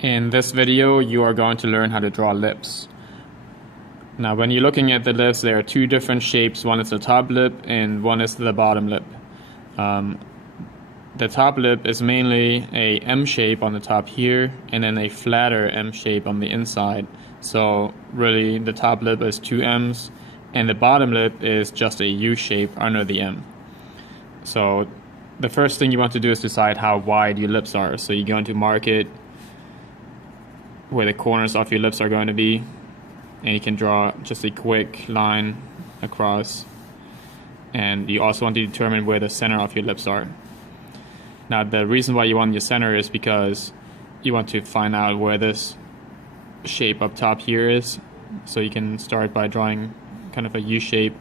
In this video, you are going to learn how to draw lips. Now, when you're looking at the lips, there are two different shapes. One is the top lip and one is the bottom lip. The top lip is mainly a M shape on the top here and then a flatter M shape on the inside. So really the top lip is two M's and the bottom lip is just a U shape under the M. So the first thing you want to do is decide how wide your lips are. So you're going to mark it where the corners of your lips are going to be, and you can draw just a quick line across, and you also want to determine where the center of your lips are. Now the reason why you want your center is because you want to find out where this shape up top here is, so you can start by drawing kind of a U shape.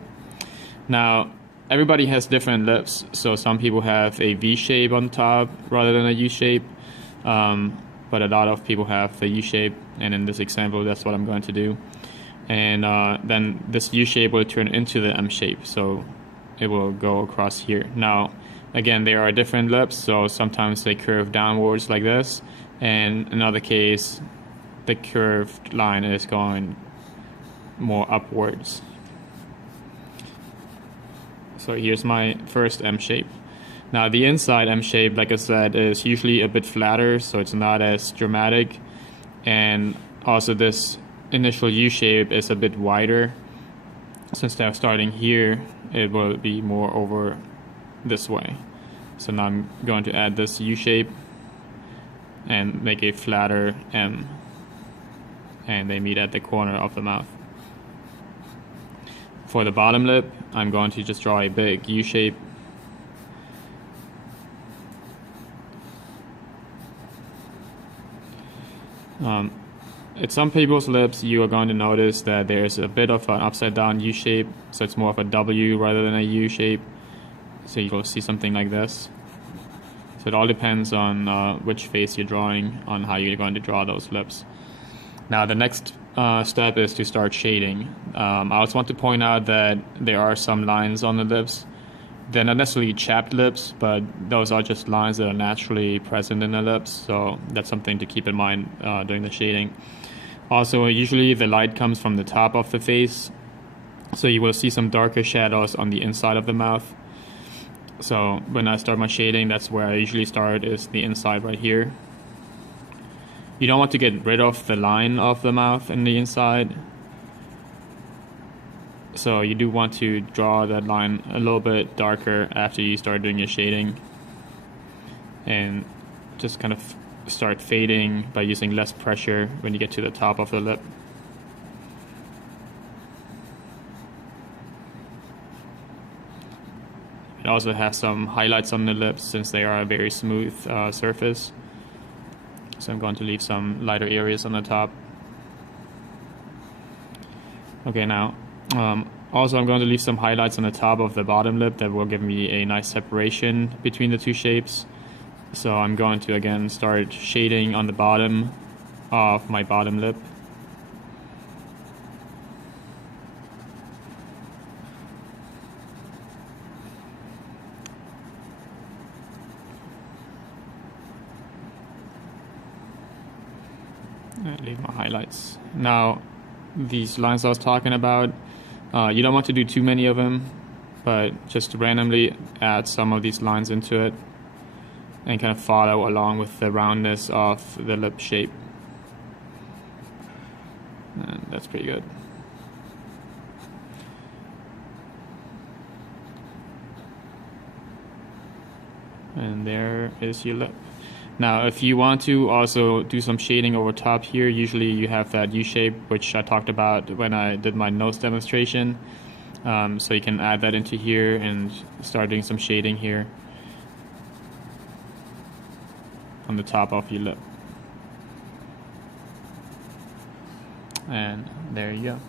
Now everybody has different lips, so some people have a V shape on top rather than a U shape, but a lot of people have the U shape, and in this example that's what I'm going to do. And then this U shape will turn into the M shape, so it will go across here. Now again, there are different lips, so sometimes they curve downwards like this, and in another case the curved line is going more upwards. So here's my first M shape. Now the inside M shape, like I said, is usually a bit flatter, so it's not as dramatic, and also this initial U shape is a bit wider. So instead of starting here, it will be more over this way. So now I'm going to add this U shape and make a flatter M, and they meet at the corner of the mouth. For the bottom lip, I'm going to just draw a big U shape. At some people's lips, you are going to notice that there's a bit of an upside down U shape, so it's more of a W rather than a U shape. So you'll see something like this. So it all depends on which face you're drawing, on how you're going to draw those lips. Now the next step is to start shading. I also want to point out that there are some lines on the lips. They're not necessarily chapped lips, but those are just lines that are naturally present in the lips, so that's something to keep in mind during the shading. Also, usually the light comes from the top of the face, so you will see some darker shadows on the inside of the mouth. So when I start my shading, that's where I usually start, is the inside right here. You don't want to get rid of the line of the mouth in the inside, so you do want to draw that line a little bit darker after you start doing your shading, and just kind of start fading by using less pressure when you get to the top of the lip. It also has some highlights on the lips since they are a very smooth surface, so I'm going to leave some lighter areas on the top. Okay, now also I'm going to leave some highlights on the top of the bottom lip that will give me a nice separation between the two shapes. So I'm going to again start shading on the bottom of my bottom lip. And leave my highlights. Now these lines I was talking about, you don't want to do too many of them, but just randomly add some of these lines into it and kind of follow along with the roundness of the lip shape. And that's pretty good. And there is your lip. Now if you want to also do some shading over top here, usually you have that U shape, which I talked about when I did my nose demonstration. So you can add that into here and start doing some shading here on the top of your lip. And there you go.